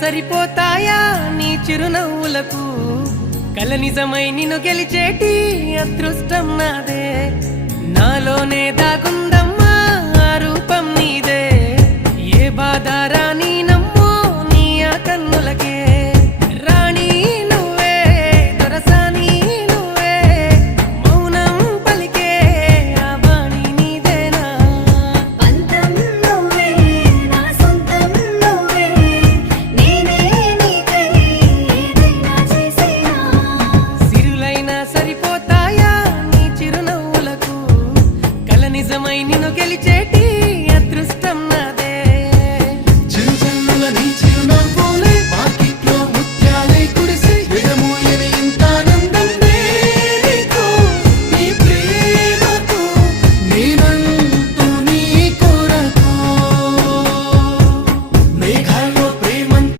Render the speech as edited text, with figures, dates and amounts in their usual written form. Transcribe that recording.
సరిపోతాయా నీ చిరునవ్వులకు కల నిజమై నిన్ను గెలిచేటి అదృష్టం నాదే నాలోనే దాగుందమ్మా ఆ రూపం నీదే ఏ బాధ రాని